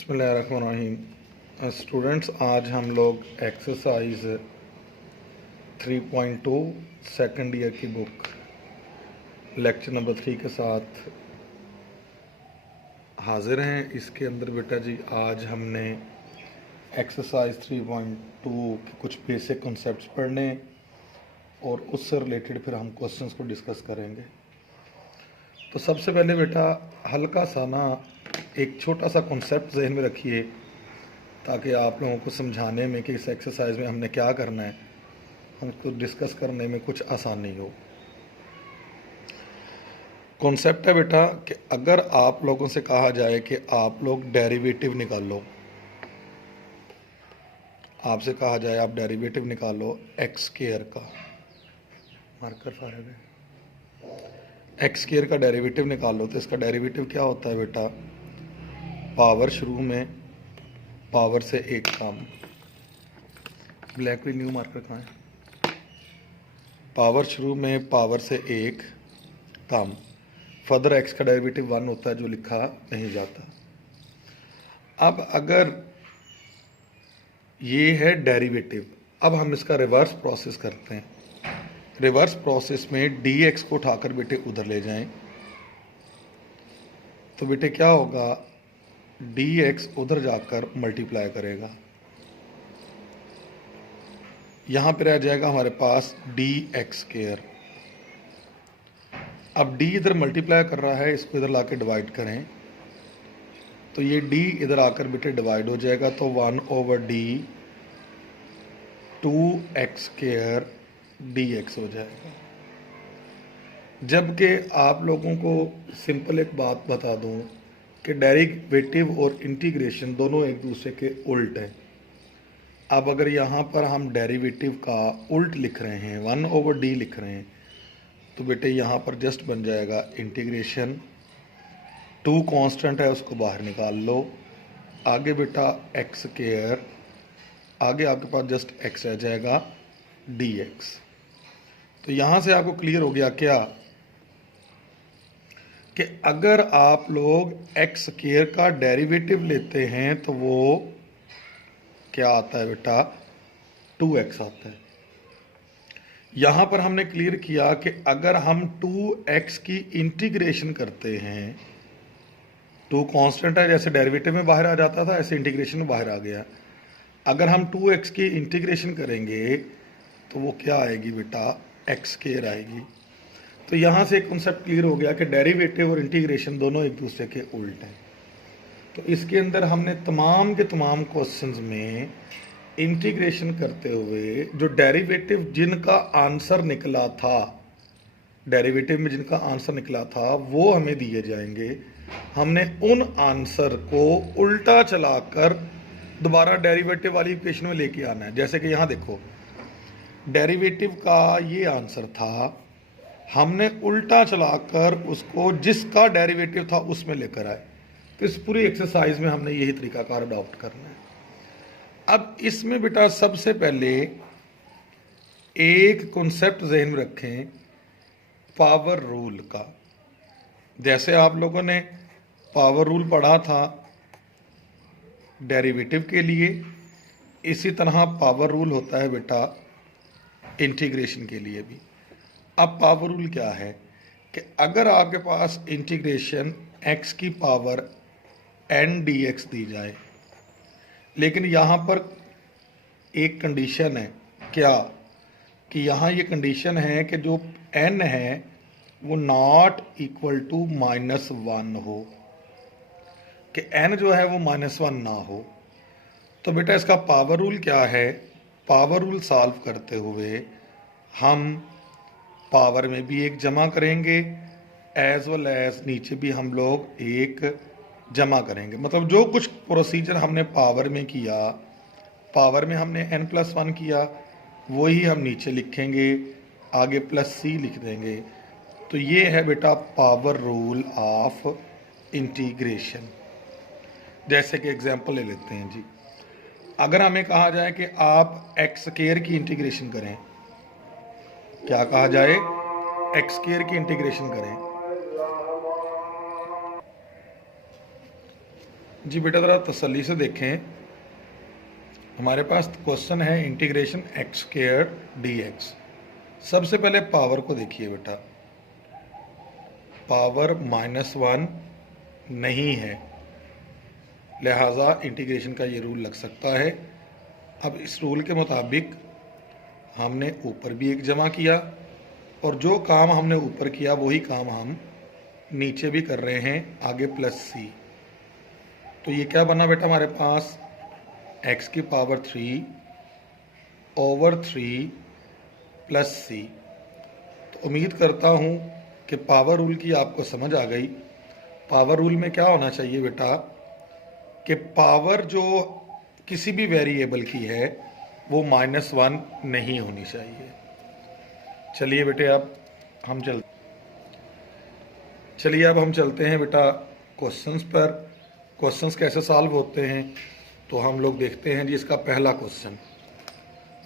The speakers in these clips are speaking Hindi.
बिस्मिल्लाहिर्रहमानिर्रहीम। स्टूडेंट्स, आज हम लोग एक्सरसाइज 3.2 सेकंड ईयर की बुक लेक्चर नंबर 3 के साथ हाजिर हैं। इसके अंदर बेटा जी आज हमने एक्सरसाइज 3.2 के कुछ बेसिक कॉन्सेप्ट्स पढ़ने और उससे रिलेटेड फिर हम क्वेश्चंस को डिस्कस करेंगे। तो सबसे पहले बेटा हल्का सा ना एक छोटा सा कॉन्सेप्ट जहन में रखिए ताकि आप लोगों को समझाने में कि इस एक्सरसाइज में हमने क्या करना है, हमको डिस्कस करने में कुछ आसानी हो। कॉन्सेप्ट है बेटा कि अगर आप लोगों से कहा जाए कि आप लोग डेरिवेटिव निकालो, आपसे कहा जाए आप डेरिवेटिव निकालो एक्स स्क्वायर का, मार्कर फारग है, एक्स स्क्वायर का डेरिवेटिव निकालो। तो इसका डेरिवेटिव क्या होता है बेटा, पावर शुरू में पावर से एक कम, ब्लैक न्यू मार्कर कहाँ है, पावर शुरू में पावर से एक कम, फर्दर एक्स का डेरिवेटिव 1 होता है जो लिखा नहीं जाता। अब अगर ये है डेरिवेटिव, अब हम इसका रिवर्स प्रोसेस करते हैं। रिवर्स प्रोसेस में डी एक्स को उठाकर बेटे उधर ले जाएं तो बेटे क्या होगा, डी एक्स उधर जाकर मल्टीप्लाई करेगा, यहां पर आ जाएगा हमारे पास डी एक्स स्क्वायर। अब डी इधर मल्टीप्लाई कर रहा है, इसको इधर लाके डिवाइड करें तो ये डी इधर आकर बेटे डिवाइड हो जाएगा, तो 1/d 2x स्क्वायर dx हो जाएगा। जबकि आप लोगों को सिंपल एक बात बता दूं कि डेरिवेटिव और इंटीग्रेशन दोनों एक दूसरे के उल्ट हैं। अब अगर यहाँ पर हम डेरिवेटिव का उल्ट लिख रहे हैं, 1/d लिख रहे हैं, तो बेटे यहाँ पर जस्ट बन जाएगा इंटीग्रेशन, 2 कांस्टेंट है उसको बाहर निकाल लो, आगे बेटा एक्स स्क्वायर, आगे आपके पास जस्ट एक्स रह जाएगा dx। तो यहाँ से आपको क्लियर हो गया क्या कि अगर आप लोग एक्स स्क्वायर का डेरिवेटिव लेते हैं तो वो क्या आता है बेटा, 2x आता है। यहां पर हमने क्लियर किया कि अगर हम 2x की इंटीग्रेशन करते हैं, 2 कांस्टेंट है, जैसे डेरिवेटिव में बाहर आ जाता था ऐसे इंटीग्रेशन में बाहर आ गया। अगर हम 2x की इंटीग्रेशन करेंगे तो वो क्या आएगी बेटा, एक्स स्क्वायर आएगी। तो यहाँ से एक कॉन्सेप्ट क्लियर हो गया कि डेरिवेटिव और इंटीग्रेशन दोनों एक दूसरे के उल्ट हैं। तो इसके अंदर हमने तमाम के तमाम क्वेश्चंस में इंटीग्रेशन करते हुए जो डेरिवेटिव जिनका आंसर निकला था, डेरिवेटिव में जिनका आंसर निकला था वो हमें दिए जाएंगे। हमने उन आंसर को उल्टा चलाकर दोबारा डेरिवेटिव वाली इक्वेशन में लेके आना है। जैसे कि यहाँ देखो, डेरिवेटिव का ये आंसर था, हमने उल्टा चलाकर उसको जिसका डेरिवेटिव था उसमें लेकर आए। तो इस पूरी एक्सरसाइज में हमने यही तरीकाकार अडॉप्ट करना है। अब इसमें बेटा सबसे पहले एक कॉन्सेप्ट जहन में रखें, पावर रूल का। जैसे आप लोगों ने पावर रूल पढ़ा था डेरिवेटिव के लिए, इसी तरह पावर रूल होता है बेटा इंटीग्रेशन के लिए भी। अब पावर रूल क्या है कि अगर आपके पास इंटीग्रेशन x की पावर n dx दी जाए, लेकिन यहाँ पर एक कंडीशन है, क्या कि यहाँ ये कंडीशन है कि जो n है वो नॉट इक्वल टू -1 हो, कि n जो है वो -1 ना हो। तो बेटा इसका पावर रूल क्या है, पावर रूल सॉल्व करते हुए हम पावर में भी एक जमा करेंगे एज वेल एज नीचे भी हम लोग एक जमा करेंगे। मतलब जो कुछ प्रोसीजर हमने पावर में किया, पावर में हमने n+1 किया, वही हम नीचे लिखेंगे, आगे +c लिख देंगे। तो ये है बेटा पावर रूल ऑफ इंटीग्रेशन। जैसे कि एग्जांपल ले लेते हैं जी, अगर हमें कहा जाए कि आप एक्स स्क्वायर की इंटीग्रेशन करें, क्या कहा जाए, एक्स स्क्वायर की इंटीग्रेशन करें, जी बेटा ज़रा तसल्ली से देखें, हमारे पास क्वेश्चन है integration x square D x. सबसे पहले पावर को देखिए बेटा, पावर -1 नहीं है, लिहाजा इंटीग्रेशन का ये रूल लग सकता है। अब इस रूल के मुताबिक हमने ऊपर भी एक जमा किया और जो काम हमने ऊपर किया वही काम हम नीचे भी कर रहे हैं, आगे +c। तो ये क्या बना बेटा हमारे पास, x की पावर 3/3 +c। तो उम्मीद करता हूँ कि पावर रूल की आपको समझ आ गई। पावर रूल में क्या होना चाहिए बेटा कि पावर जो किसी भी वेरिएबल की है वो -1 नहीं होनी चाहिए। चलिए बेटे अब हम चलते हैं बेटा क्वेश्चंस पर। क्वेश्चंस कैसे सॉल्व होते हैं तो हम लोग देखते हैं जी। इसका पहला क्वेश्चन,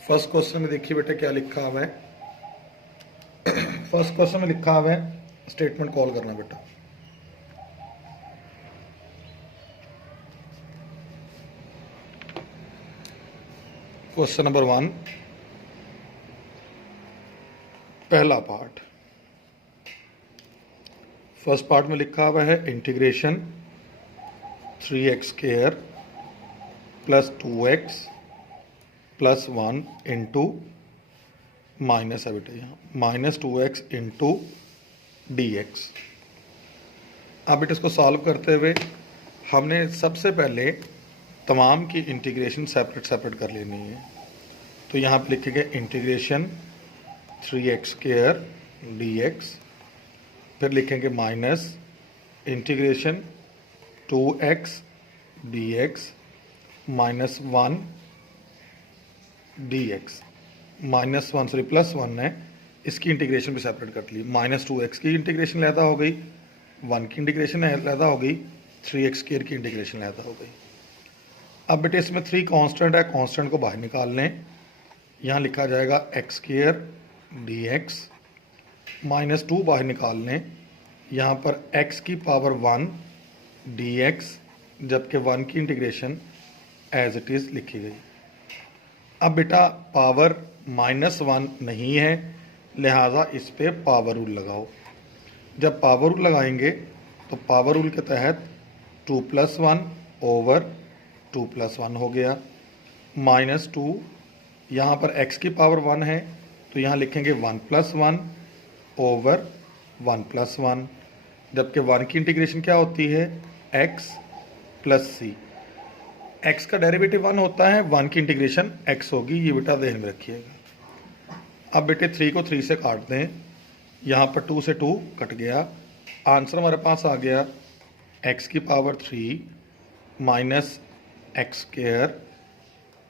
फर्स्ट क्वेश्चन में देखिए बेटा क्या लिखा हुआ है। फर्स्ट क्वेश्चन में लिखा हुआ है, स्टेटमेंट कॉल करना बेटा। क्वेश्चन नंबर 1, पहला पार्ट। फर्स्ट पार्ट में लिखा हुआ है integration 3x² + 2x + 1 into minus है बेटा यहाँ -2x इंटू dx। अब बेटा इसको सॉल्व करते हुए हमने सबसे पहले तमाम की इंटीग्रेशन सेपरेट कर लेनी है। तो यहाँ पे लिखेंगे इंटीग्रेशन 3x² dx, फिर लिखेंगे minus integration 2x dx -1 dx, +1 है, इसकी इंटीग्रेशन भी सेपरेट कर ली। -2x की इंटीग्रेशन लैदा हो गई, 1 की इंटीग्रेशन लैदा हो गई, 3x² की इंटीग्रेशन लैदा हो गई। अब बेटे इसमें 3 कांस्टेंट है, कांस्टेंट को बाहर निकाल लें। यहाँ लिखा जाएगा x² dx, -2 बाहर निकाल लें। यहाँ पर x की पावर 1 dx, जबकि 1 की इंटीग्रेशन एज इट इज़ लिखी गई। अब बेटा पावर -1 नहीं है, लिहाजा इस पे पावर रूल लगाओ। जब पावर रूल लगाएंगे तो पावर रूल के तहत 2 + 1 ओवर 2 + 1 हो गया, -2। यहाँ पर x की पावर 1 है तो यहाँ लिखेंगे 1 + 1 ओवर 1 + 1, जबकि 1 की इंटीग्रेशन क्या होती है, x + c। x का डेरिवेटिव 1 होता है, 1 की इंटीग्रेशन x होगी, ये बेटा ध्यान में रखिएगा। अब बेटे 3 को 3 से काट दें, यहाँ पर 2 से 2 कट गया। आंसर हमारे पास आ गया x की power 3 minus x²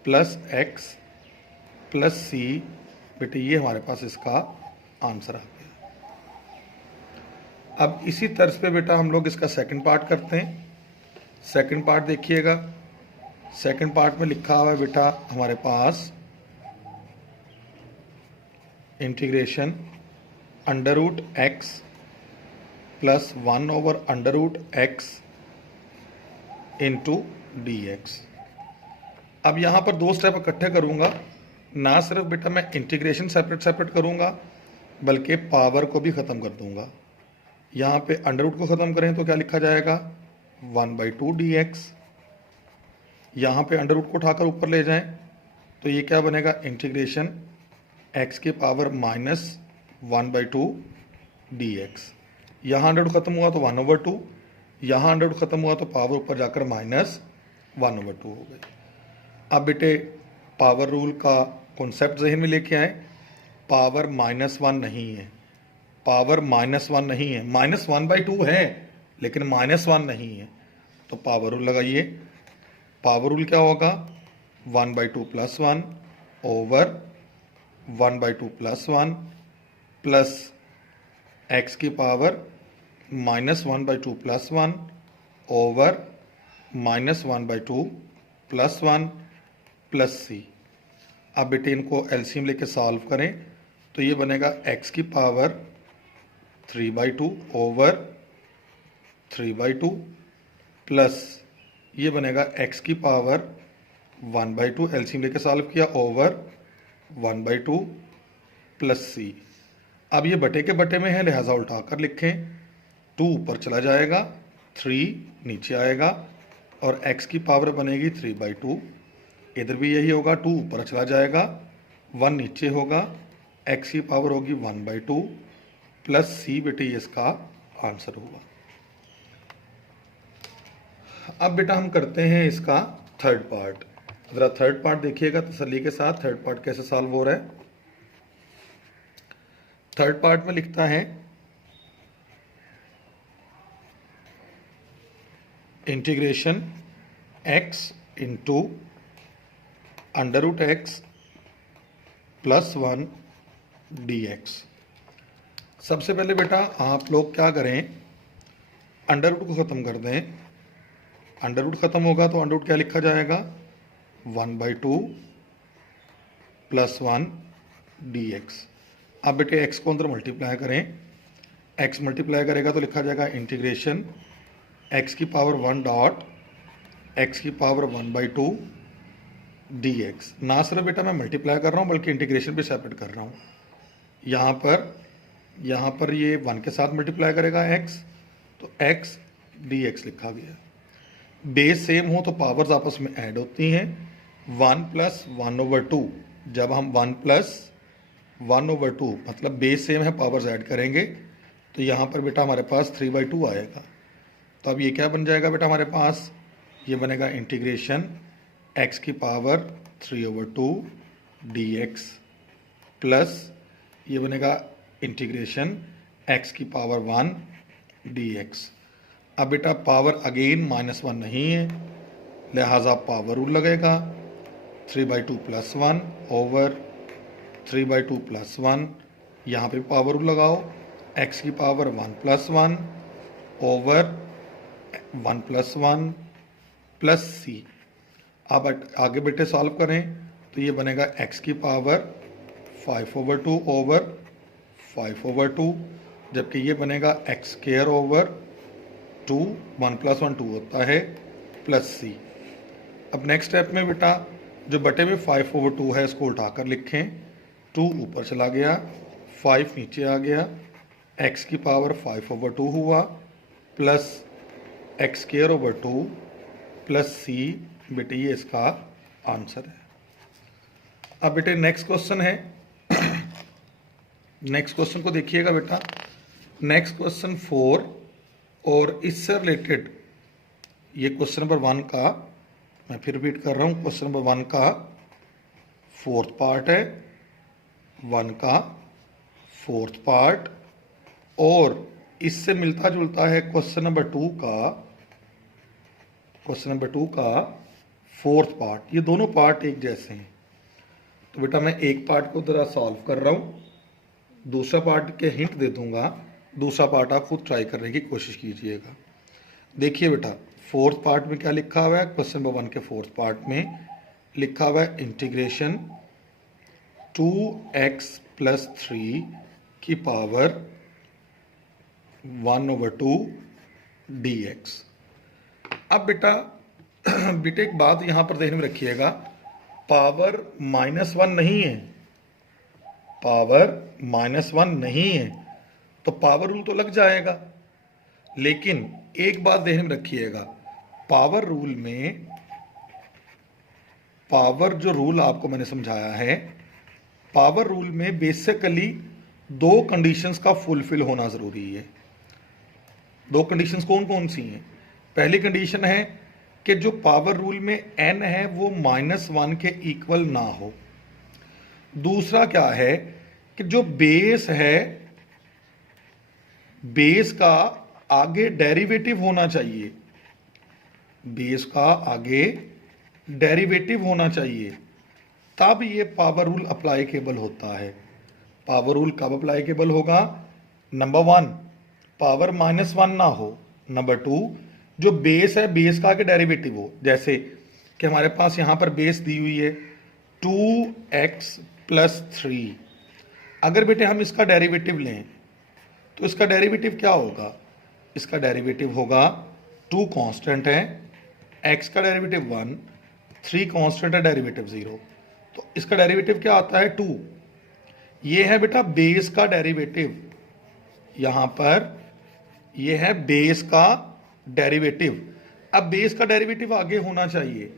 plus x plus c। बेटे ये हमारे पास इसका आंसर आ गया। अब इसी तर्ज पे बेटा हम लोग इसका सेकंड पार्ट करते हैं। सेकंड पार्ट देखिएगा, सेकंड पार्ट में लिखा हुआ है बेटा हमारे पास integration √x plus 1/√x into dx। अब यहाँ पर 2 स्टेप इकट्ठे करूँगा, ना सिर्फ बेटा मैं इंटीग्रेशन सेपरेट करूँगा बल्कि पावर को भी ख़त्म कर दूँगा। यहाँ पे √ को ख़त्म करें तो क्या लिखा जाएगा, 1/2 dx। यहाँ पे √ को उठाकर ऊपर ले जाएं तो ये क्या बनेगा, इंटीग्रेशन x की पावर -1/2 dx। यहाँ √ ख़त्म हुआ तो 1/2, यहाँ √ ख़त्म हुआ तो पावर ऊपर जाकर -1/2 हो गई। अब बेटे पावर रूल का कॉन्सेप्ट जहन में लेके आए। पावर -1 नहीं है, पावर -1 नहीं है, -1/2 है लेकिन -1 नहीं है। तो पावर रूल लगाइए। पावर रूल क्या होगा, 1/2 + 1 ओवर 1/2 + 1 प्लस x की पावर -1/2 + 1 ओवर -1/2 + 1 प्लस c। अब बेटे इनको एलसीएम लेके सॉल्व करें तो ये बनेगा x की पावर 3/2 ओवर 3/2 प्लस ये बनेगा x की पावर 1/2, एलसीएम लेके सॉल्व किया, ओवर 1/2 प्लस c। अब ये बटे के बटे में है, लिहाजा उल्टा कर लिखें, 2 ऊपर चला जाएगा, 3 नीचे आएगा और x की पावर बनेगी 3/2। इधर भी यही होगा, 2 ऊपर चला जाएगा, 1 नीचे होगा, x की पावर होगी 1/2 प्लस c बेटे ये इसका आंसर होगा। अब बेटा हम करते हैं इसका थर्ड पार्ट। ज़रा थर्ड पार्ट देखिएगा तसल्ली के साथ, थर्ड पार्ट कैसे सॉल्व हो रहा है। थर्ड पार्ट में लिखता है integration x into √x plus 1 dx। सबसे पहले बेटा आप लोग क्या करें, अंडर रूट को ख़त्म कर दें। अंडर रूट ख़त्म होगा तो अंडर रूट क्या लिखा जाएगा, 1/2 प्लस 1 dx। अब बेटे x को अंदर मल्टीप्लाई करें, x मल्टीप्लाई करेगा तो लिखा जाएगा इंटीग्रेशन x की पावर 1 डॉट x की पावर 1/2 dx। ना सिर्फ बेटा मैं मल्टीप्लाई कर रहा हूँ बल्कि इंटीग्रेशन भी सेपरेट कर रहा हूँ। यहाँ पर ये 1 के साथ मल्टीप्लाई करेगा x, तो x dx लिखा गया। बेस सेम हो तो पावर्स आपस में ऐड होती हैं। 1 प्लस 1/2, जब हम 1 प्लस 1/2 मतलब बेस सेम है, पावर्स ऐड करेंगे तो यहाँ पर बेटा हमारे पास 3/2 आएगा। तो अब ये क्या बन जाएगा बेटा हमारे पास, ये बनेगा इंटीग्रेशन x की पावर 3/2 dx प्लस ये बनेगा इंटीग्रेशन x की पावर 1 dx। अब बेटा पावर अगेन -1 नहीं है, लिहाजा पावर रूल लगेगा, 3/2 प्लस 1 ओवर 3/2 प्लस 1। यहाँ पे पावर रूल लगाओ, x की power 1 plus 1 over 1 plus 1 plus c। अब आगे बेटे सॉल्व करें तो ये बनेगा x की पावर 5/2 ओवर 5/2, जबकि ये बनेगा x² ओवर 2, 1 प्लस 1 2 होता है प्लस c। अब नेक्स्ट स्टेप में बेटा जो बटे में 5/2 है इसको उठाकर लिखें, 2 ऊपर चला गया, 5 नीचे आ गया, x की पावर 5/2 हुआ plus x² over 2 plus c। बेटे ये इसका आंसर है। अब बेटे नेक्स्ट क्वेश्चन है, नेक्स्ट क्वेश्चन को देखिएगा बेटा। नेक्स्ट क्वेश्चन 4 और इससे रिलेटेड ये क्वेश्चन नंबर 1 का, मैं फिर रिपीट कर रहा हूँ, क्वेश्चन नंबर 1 का 4th पार्ट है, 1 का 4th पार्ट, और इससे मिलता जुलता है क्वेश्चन नंबर 2 का 4th पार्ट। ये दोनों पार्ट एक जैसे हैं। तो बेटा मैं एक पार्ट को ज़रा सॉल्व कर रहा हूँ, दूसरा पार्ट के हिंट दे दूंगा, दूसरा पार्ट आप खुद ट्राई करने की कोशिश कीजिएगा। देखिए बेटा 4th पार्ट में क्या लिखा हुआ है, क्वेश्चन नंबर 1 के 4th पार्ट में लिखा हुआ है इंटीग्रेशन 2x प्लस 3 की पावर 1/2 dx। अब बेटा एक बात यहाँ पर ध्यान में रखिएगा, पावर -1 नहीं है, पावर -1 नहीं है तो पावर रूल तो लग जाएगा। लेकिन एक बात ध्यान में रखिएगा, पावर रूल में, पावर जो रूल आपको मैंने समझाया है, पावर रूल में बेसिकली 2 कंडीशंस का फुलफिल होना ज़रूरी है। 2 कंडीशंस कौन कौन सी हैं? पहली कंडीशन है कि जो पावर रूल में n है वो -1 के इक्वल ना हो। दूसरा क्या है कि जो बेस है, बेस का आगे डेरिवेटिव होना चाहिए, बेस का आगे डेरिवेटिव होना चाहिए, तब ये पावर रूल अप्लाईकेबल होता है। पावर रूल कब अप्लाईकेबल होगा? नंबर 1 पावर -1 ना हो, नंबर 2 जो बेस है बेस का आगे डेरिवेटिव हो। जैसे कि हमारे पास यहाँ पर बेस दी हुई है 2x प्लस 3। अगर बेटे हम इसका डेरिवेटिव लें तो इसका डेरिवेटिव क्या होगा? इसका डेरिवेटिव होगा 2 कांस्टेंट है x का डेरिवेटिव 1, 3 कांस्टेंट है, डेरिवेटिव 0, तो इसका डेरिवेटिव क्या आता है 2। ये है बेटा बेस का डेरिवेटिव, यहां पर ये है बेस का डेरिवेटिव। अब बेस का डेरिवेटिव आगे होना चाहिए,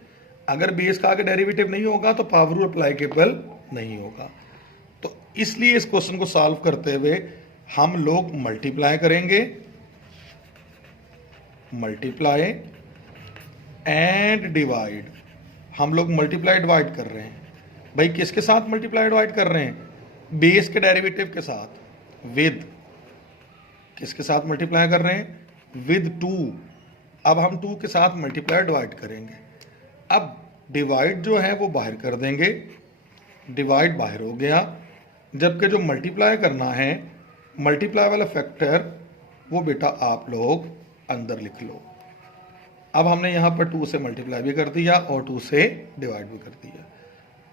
अगर बेस का आगे डेरिवेटिव नहीं होगा तो पावर रूल अप्लाइकेबल नहीं होगा। तो इसलिए इस क्वेश्चन को सॉल्व करते हुए हम लोग मल्टीप्लाई करेंगे, मल्टीप्लाई एंड डिवाइड। हम लोग मल्टीप्लाई डिवाइड कर रहे हैं भाई, किसके साथ मल्टीप्लाई डिवाइड कर रहे हैं? बेस के डेरिवेटिव के साथ, विद किसके साथ मल्टीप्लाई कर रहे हैं? विद 2। अब हम 2 के साथ मल्टीप्लाई डिवाइड करेंगे। अब डिवाइड जो है वो बाहर कर देंगे, डिवाइड बाहर हो गया, जबकि जो मल्टीप्लाई करना है, मल्टीप्लाई वाला फैक्टर वो बेटा आप लोग अंदर लिख लो। अब हमने यहां पर 2 से मल्टीप्लाई भी कर दिया और 2 से डिवाइड भी कर दिया।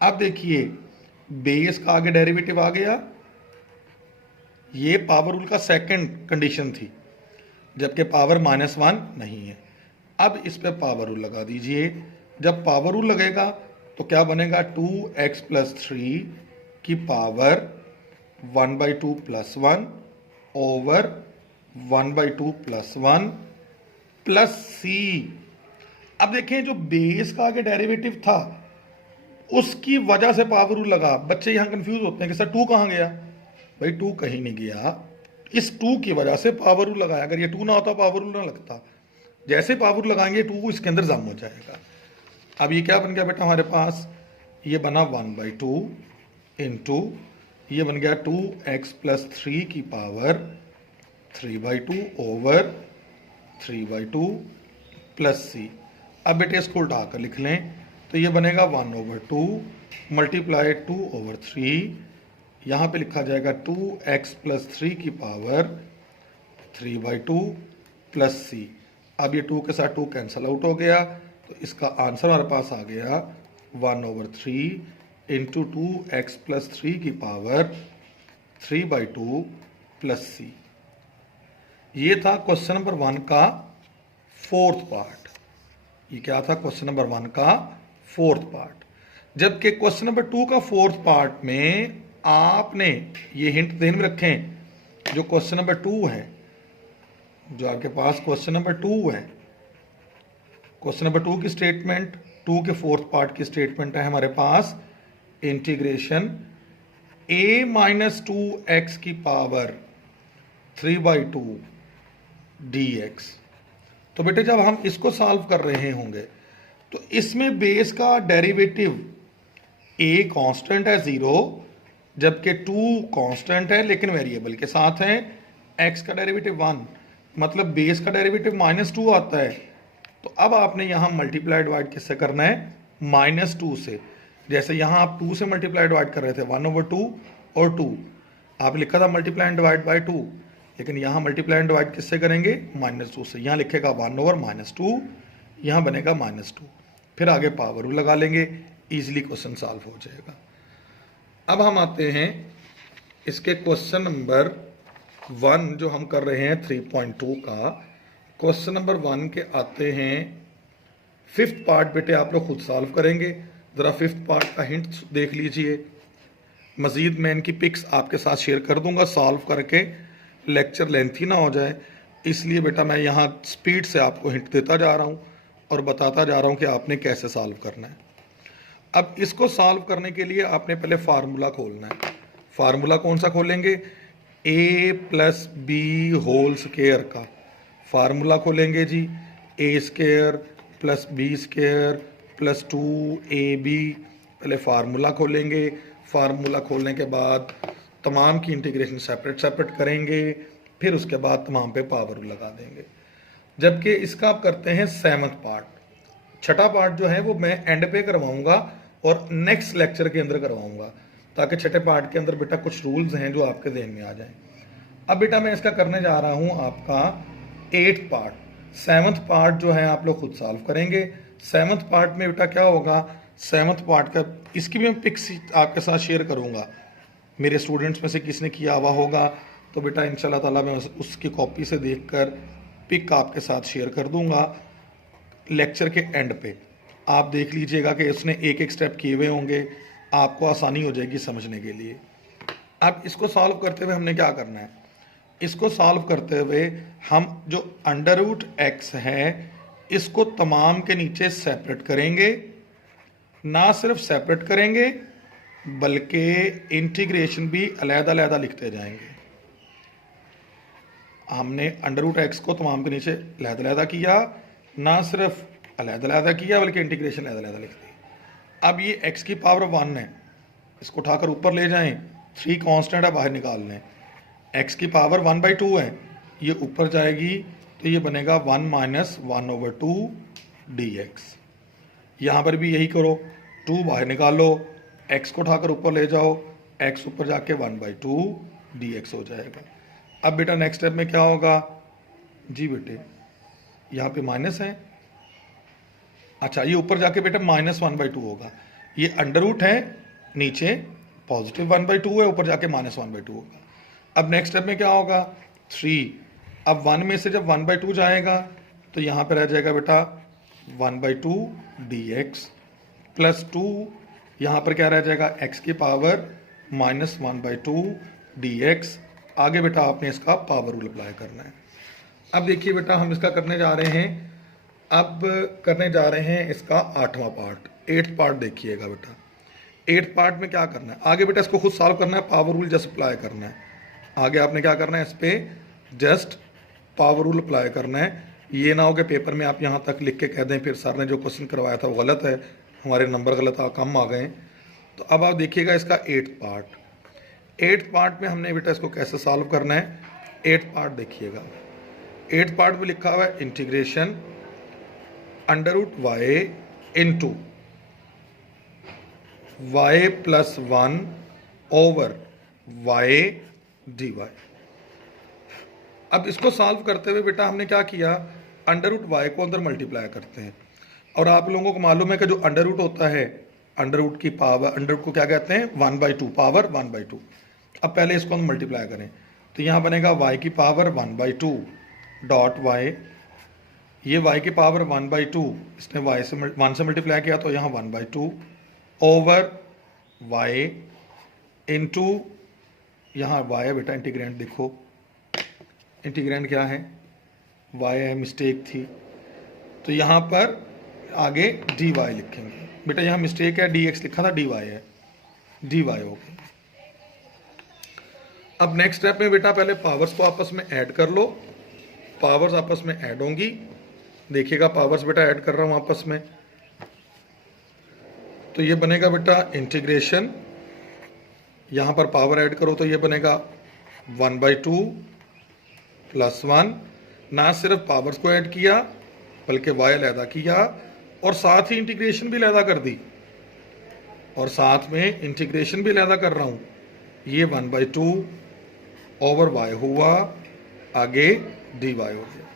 अब देखिए बेस का आगे डेरिवेटिव आ गया, ये पावर रूल का सेकंड कंडीशन थी, जबकि पावर -1 नहीं है। अब इस पे पावर रूल लगा दीजिए। जब पावर रूल लगेगा तो क्या बनेगा? 2x + 3 की पावर 1/2 + 1 ओवर 1/2 + 1 प्लस c। अब देखें जो बेस का आगे डेरिवेटिव था उसकी वजह से पावर रूल लगा। बच्चे यहां कंफ्यूज होते हैं कि सर 2 कहां गया? भाई 2 कहीं नहीं गया, इस 2 की वजह से पावर रूल लगाया। अगर ये 2 ना होता पावर रूल ना लगता। जैसे पावर रूल लगाएंगे 2 इसके अंदर जम हो जाएगा। अब ये क्या बन गया बेटा हमारे पास? ये बना 1/2 इंटू ये बन गया 2x + 3 की पावर 3/2 ओवर 3/2 प्लस c। अब बेटे इसको उल्टा कर लिख लें तो ये बनेगा 1/2 मल्टीप्लाई 2/3, यहाँ पे लिखा जाएगा 2x + 3 की पावर 3/2 प्लस c। अब ये 2 के साथ 2 कैंसिल आउट हो गया, तो इसका आंसर हमारे पास आ गया 1/3 इंटू 2x + 3 की पावर 3/2 प्लस c। ये था क्वेश्चन नंबर 1 का 4th पार्ट। ये क्या था? क्वेश्चन नंबर 1 का 4th पार्ट। जबकि क्वेश्चन नंबर 2 का 4th पार्ट में आपने ये हिंट ध्यान में रखें, जो क्वेश्चन नंबर 2 है, जो आपके पास क्वेश्चन नंबर 2 है, क्वेश्चन नंबर 2 की स्टेटमेंट, 2 के 4th पार्ट की स्टेटमेंट है हमारे पास इंटीग्रेशन a - 2x की पावर 3/2 dx। तो बेटे जब हम इसको सॉल्व कर रहे होंगे तो इसमें बेस का डेरिवेटिव a कांस्टेंट है 0, जबकि 2 कांस्टेंट है लेकिन वेरिएबल के साथ है, x का डेरिवेटिव 1, मतलब बेस का डेरिवेटिव -2 आता है। तो अब आपने यहां मल्टीप्लाई डिवाइड किससे करना है? -2 से। जैसे यहां आप 2 से मल्टीप्लाई डिवाइड कर रहे थे 1/2 और 2, आप लिखा था मल्टीप्लाई एंड डिवाइड बाय 2, लेकिन यहां मल्टीप्लाई एंड डिवाइड किससे करेंगे? -2 से। यहां लिखेगा 1/-2, यहां बनेगा -2, फिर आगे पावर रूल लगा लेंगे, इजीली क्वेश्चन सॉल्व हो जाएगा। अब हम आते हैं इसके क्वेश्चन नंबर 1 जो हम कर रहे हैं 3.2 का। क्वेश्चन नंबर 1 के आते हैं 5th पार्ट। बेटे आप लोग खुद सॉल्व करेंगे, ज़रा 5th पार्ट का हिंट देख लीजिए। मज़ीद मैं इनकी पिक्स आपके साथ शेयर कर दूंगा सॉल्व करके, लेक्चर लेंथी ना हो जाए, इसलिए बेटा मैं यहाँ स्पीड से आपको हिंट देता जा रहा हूँ और बताता जा रहा हूँ कि आपने कैसे सॉल्व करना है। अब इसको सॉल्व करने के लिए आपने पहले फार्मूला खोलना है। फार्मूला कौन सा खोलेंगे? a + b होल स्क्वायर का फार्मूला खोलेंगे जी। a² + b² + 2ab, पहले फार्मूला खोलेंगे। फार्मूला खोलने के बाद तमाम की इंटीग्रेशन सेपरेट करेंगे, फिर उसके बाद तमाम पे पावर लगा देंगे। जबकि इसका आप करते हैं 7th पार्ट। 6ठा पार्ट जो है वो मैं एंड पे करवाऊंगा और नेक्स्ट लेक्चर के अंदर करवाऊंगा, ताकि 6ठे पार्ट के अंदर बेटा कुछ रूल्स हैं जो आपके ध्यान में आ जाएं। अब बेटा मैं इसका करने जा रहा हूं आपका 8th पार्ट। 7th पार्ट जो है आप लोग खुद सॉल्व करेंगे। 7th पार्ट में बेटा क्या होगा? 7th पार्ट का इसकी भी मैं पिक्स आपके साथ शेयर करूंगा, मेरे स्टूडेंट्स में से किसने किया हुआ होगा तो बेटा इंशाल्लाह ताला मैं उसकी कॉपी से देखकर पिक आपके साथ शेयर कर दूंगा। लेक्चर के एंड पे आप देख लीजिएगा कि उसने एक एक स्टेप किए हुए होंगे, आपको आसानी हो जाएगी समझने के लिए। अब इसको सॉल्व करते हुए हमने क्या करना है, इसको सॉल्व करते हुए हम जो अंडर रूट एक्स है इसको तमाम के नीचे सेपरेट करेंगे, ना सिर्फ सेपरेट करेंगे बल्कि इंटीग्रेशन भी अलग-अलग लिखते जाएंगे। हमने अंडर रूट एक्स को तमाम के नीचे अलग-अलग किया, ना सिर्फ अलग-अलग किया बल्कि इंटीग्रेशन अलग-अलग लिख दी। अब ये x की पावर 1 है, इसको उठाकर ऊपर ले जाएं, 3 कांस्टेंट है बाहर निकालने, x की पावर 1/2 है, ये ऊपर जाएगी तो ये बनेगा 1 माइनस 1/2 dx। यहाँ पर भी यही करो, 2 बाहर निकालो, x को उठाकर ऊपर ले जाओ, x ऊपर जाके 1/2 dx हो जाएगा। अब बेटा नेक्स्ट स्टेप में क्या होगा जी बेटे, यहाँ पे माइनस है, अच्छा ये ऊपर जाके बेटा माइनस 1/2 होगा, ये अंडर रूट है, नीचे पॉजिटिव 1/2 है, ऊपर जाके माइनस 1/2 होगा। अब नेक्स्ट स्टेप में क्या होगा 3, अब 1 में से जब 1/2 जाएगा तो यहाँ पे रह जाएगा बेटा 1/2 dx प्लस 2, यहाँ पर क्या रह जाएगा x की पावर माइनस 1/2 dx। आगे बेटा आपने इसका पावर रूल अप्लाई करना है। अब देखिए बेटा हम इसका करने जा रहे हैं, अब करने जा रहे हैं इसका 8वां पार्ट, 8th पार्ट देखिएगा बेटा। 8th पार्ट में क्या करना है, आगे बेटा इसको खुद सॉल्व करना है, पावर रूल जस्ट अप्लाई करना है। आगे आपने क्या करना है, इस पर जस्ट पावर रूल अप्लाई करना है। ये ना हो कि पेपर में आप यहाँ तक लिख के कह दें फिर सर ने जो क्वेश्चन करवाया था वो गलत है, हमारे नंबर गलत कम आ गए। तो अब आप देखिएगा इसका 8th पार्ट। 8th पार्ट में हमने बेटा इसको कैसे सॉल्व करना है, 8th पार्ट देखिएगा। 8th पार्ट में लिखा हुआ है integration under root y into y plus 1 over y d y. अब इसको सॉल्व करते हुए बेटा हमने क्या किया, अंडर रूट वाई को अंदर मल्टीप्लाई करते हैं, और आप लोगों को मालूम है कि जो अंडर रूट होता है, अंडर रूट की पावर, अंडर रूट को क्या कहते हैं 1/2, पावर 1/2। अब पहले इसको हम मल्टीप्लाई करें तो यहाँ बनेगा y की पावर 1/2 डॉट y, ये y की पावर 1/2, इसने y से 1 से मल्टीप्लाई किया तो यहाँ 1/2 ओवर y इंटू, यहाँ y है बेटा, इंटीग्रेंट देखो, इंटीग्रेंट क्या है y है, मिस्टेक थी तो यहाँ पर आगे dy लिखेंगे। बेटा यहाँ मिस्टेक है, dx लिखा था, dy है, dy हो गया। अब नेक्स्ट स्टेप में बेटा पहले पावर्स को आपस में ऐड कर लो, पावर्स आपस में ऐड होंगी, देखिएगा पावर्स बेटा ऐड कर रहा हूं आपस में, तो ये बनेगा बेटा इंटीग्रेशन, यहां पर पावर ऐड करो तो ये बनेगा 1/2 प्लस 1, ना सिर्फ पावर्स को ऐड किया बल्कि वाई अलहदा किया और साथ ही इंटीग्रेशन भी अलहदा कर दी, और साथ में इंटीग्रेशन भी अलहदा कर रहा हूं, ये 1/2 ओवर वाई हुआ, आगे dy हो गया।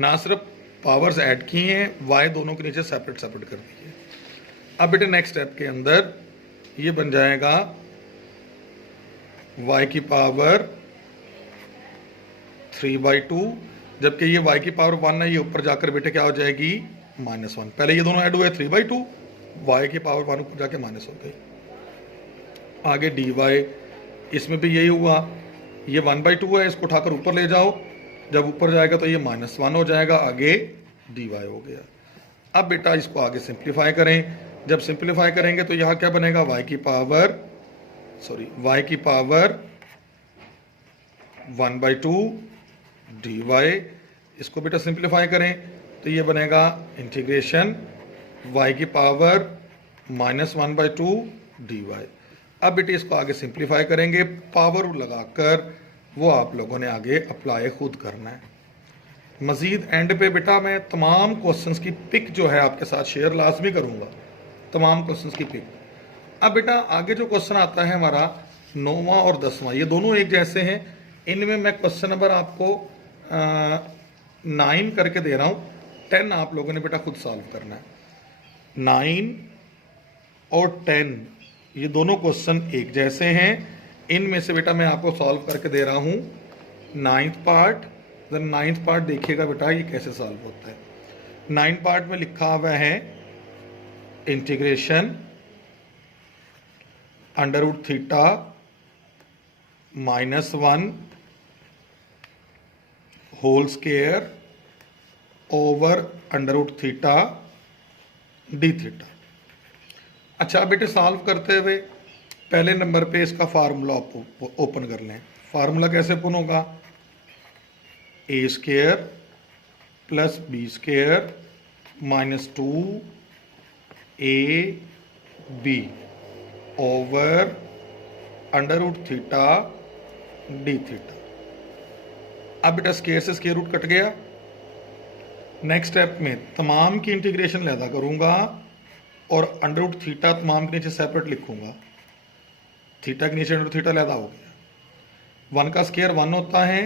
ना सिर्फ पावर्स ऐड की हैं, वाई दोनों के नीचे सेपरेट सेपरेट कर दी है। अब बेटे नेक्स्ट स्टेप के अंदर ये बन जाएगा y की पावर 3/2, जबकि ये y की पावर 1 है, ये ऊपर जाकर बेटे क्या हो जाएगी -1। पहले ये दोनों ऐड हुए 3/2, y की पावर 1 ऊपर जाके माइनस हो गई, आगे dy, इसमें भी यही हुआ, ये 1/2 है, इसको उठाकर ऊपर ले जाओ, जब ऊपर जाएगा तो ये -1 हो जाएगा, आगे dy हो गया। अब बेटा इसको आगे सिंप्लीफाई करें, जब सिंप्लीफाई करेंगे तो यहाँ क्या बनेगा y की पावर 1/2 dy, इसको बेटा सिंप्लीफाई करें तो ये बनेगा इंटीग्रेशन y की पावर -1/2 dy। अब बेटे इसको आगे सिंप्लीफाई करेंगे, पावर लगाकर वो आप लोगों ने आगे अप्लाई खुद करना है। मज़ीद एंड पे बेटा मैं तमाम क्वेश्चंस की पिक जो है आपके साथ शेयर लाजमी करूँगा, तमाम क्वेश्चंस की पिक। अब बेटा आगे जो क्वेश्चन आता है हमारा 9वां और 10वां, ये दोनों एक जैसे हैं, इनमें मैं क्वेश्चन नंबर आपको 9 करके दे रहा हूँ, 10 आप लोगों ने बेटा खुद सॉल्व करना है। 9 और 10 ये दोनों क्वेश्चन एक जैसे हैं, इनमें से बेटा मैं आपको सॉल्व करके दे रहा हूँ 9th पार्ट। 9th पार्ट देखिएगा बेटा ये कैसे सॉल्व होता है। 9 पार्ट में लिखा हुआ है integration under root theta -1 whole square over under root theta d theta. अच्छा बेटे, सॉल्व करते हुए पहले नंबर पे इसका फार्मूला ओपन कर लें। फार्मूला कैसे ओपन होगा? A square plus b square -2 a b over under root theta d theta. अब बेटा स्क्वायर से स्क्वायर रूट कट गया। नेक्स्ट स्टेप में तमाम की इंटीग्रेशन लैदा करूंगा और अंडर रूट थीटा तमाम के नीचे सेपरेट लिखूंगा। थीटा के नीचे अंडर रूट थीटा लैदा हो गया। 1 का स्क्वायर 1 होता है,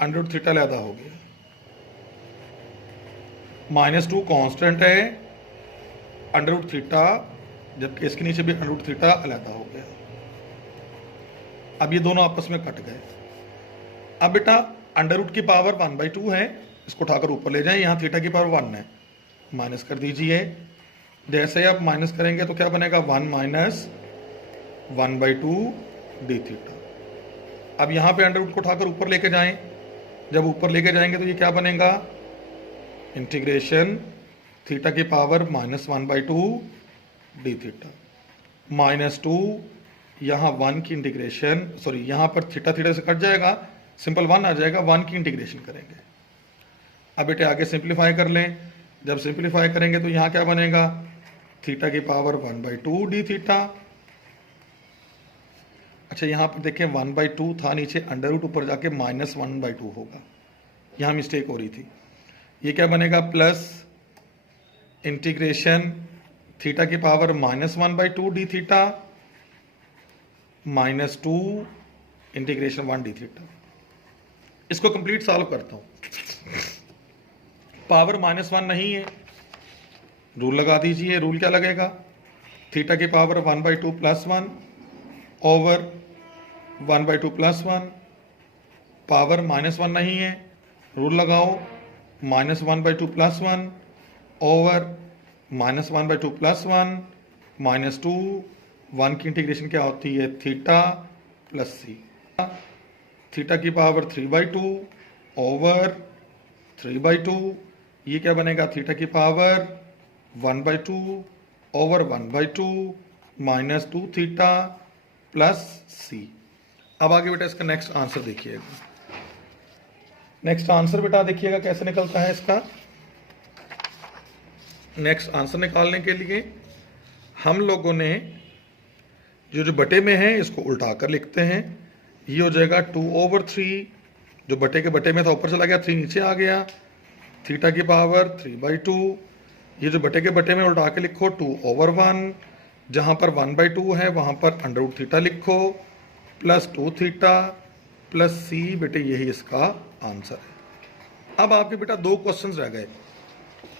अंडर रूट थीटा लैदा हो गया। -2 कांस्टेंट है, अंडर रूट थीटा, जबकि इसके नीचे भी अंडर रूट थीटा अलहदा हो गया। अब ये दोनों आपस में कट गए। अब बेटा अंडर रूट की पावर 1/2 है, इसको उठाकर ऊपर ले जाएं। यहाँ थीटा की पावर 1 है, माइनस कर दीजिए। जैसे ही आप माइनस करेंगे तो क्या बनेगा? 1 - 1/2 डी थीटा। अब यहाँ पे अंडर रूट को उठाकर ऊपर लेके जाएं। जब ऊपर लेके जाएंगे तो ये क्या बनेगा? इंटीग्रेशन थीटा की पावर -1/2 डी थीटा -2, यहाँ 1 की इंटीग्रेशन, सॉरी यहाँ पर थीटा थीटा से कट जाएगा, सिंपल 1 आ जाएगा। 1 की इंटीग्रेशन करेंगे। अब बेटे आगे सिंप्लीफाई कर लें। जब सिंप्लीफाई करेंगे तो यहाँ क्या बनेगा? थीटा की पावर 1/2 डी थीटा। अच्छा यहाँ पर देखें 1/2 था, नीचे अंडर रूट ऊपर जाके -1/2 होगा, यहाँ मिस्टेक हो रही थी। ये क्या बनेगा? प्लस इंटीग्रेशन थीटा की power -1/2 D theta -2 integration 1 D theta. इसको कंप्लीट सॉल्व करता हूं। पावर -1 नहीं है, रूल लगा दीजिए। रूल क्या लगेगा? थीटा की पावर 1/2 + 1 ओवर 1/2 + 1। पावर -1 नहीं है, रूल लगाओ। -1/2 + 1 ओवर -1/2 + 1 -2। 1 की इंटीग्रेशन क्या होती है? थीटा प्लस सी। थीटा की पावर 3/2 ओवर 3/2। ये क्या बनेगा? थीटा की पावर 1/2 ओवर 1/2 -2 थीटा प्लस सी। अब आगे बेटा इसका नेक्स्ट आंसर देखिएगा। नेक्स्ट आंसर बेटा देखिएगा कैसे निकलता है इसका। नेक्स्ट आंसर निकालने के लिए हम लोगों ने जो बटे में है इसको उल्टा कर लिखते हैं। ये हो जाएगा 2/3, जो बटे के बटे में था ऊपर चला गया, 3 नीचे आ गया। थीटा की पावर 3/2। ये जो बटे के बटे में उल्टा के लिखो 2/1, जहाँ पर 1/2 है वहाँ पर अंडर रूट थीटा लिखो प्लस 2 थीटा प्लस सी। बेटे यही इसका आंसर है। अब आपके बेटा 2 क्वेश्चन रह गए।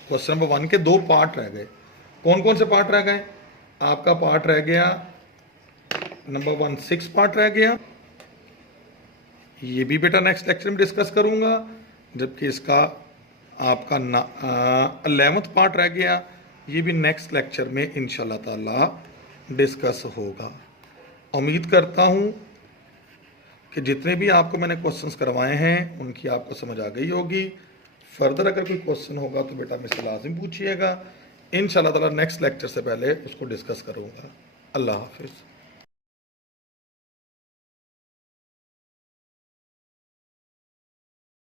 क्वेश्चन नंबर 1 के 2 पार्ट रह गए। कौन कौन से पार्ट रह गए? आपका पार्ट रह गया नंबर 1 6 पार्ट रह गया। ये भी बेटा नेक्स्ट लेक्चर में डिस्कस करूंगा। जबकि इसका आपका 11th पार्ट रह गया, ये भी नेक्स्ट लेक्चर में इंशाल्लाह ताला डिस्कस होगा। उम्मीद करता हूँ कि जितने भी आपको मैंने क्वेश्चंस करवाए हैं उनकी आपको समझ आ गई होगी। फर्दर अगर कोई क्वेश्चन होगा तो बेटा मुझसे लाजिम पूछिएगा। इंशाल्लाह ताला नेक्स्ट लेक्चर से पहले उसको डिस्कस करूँगा। अल्लाह हाफिज़।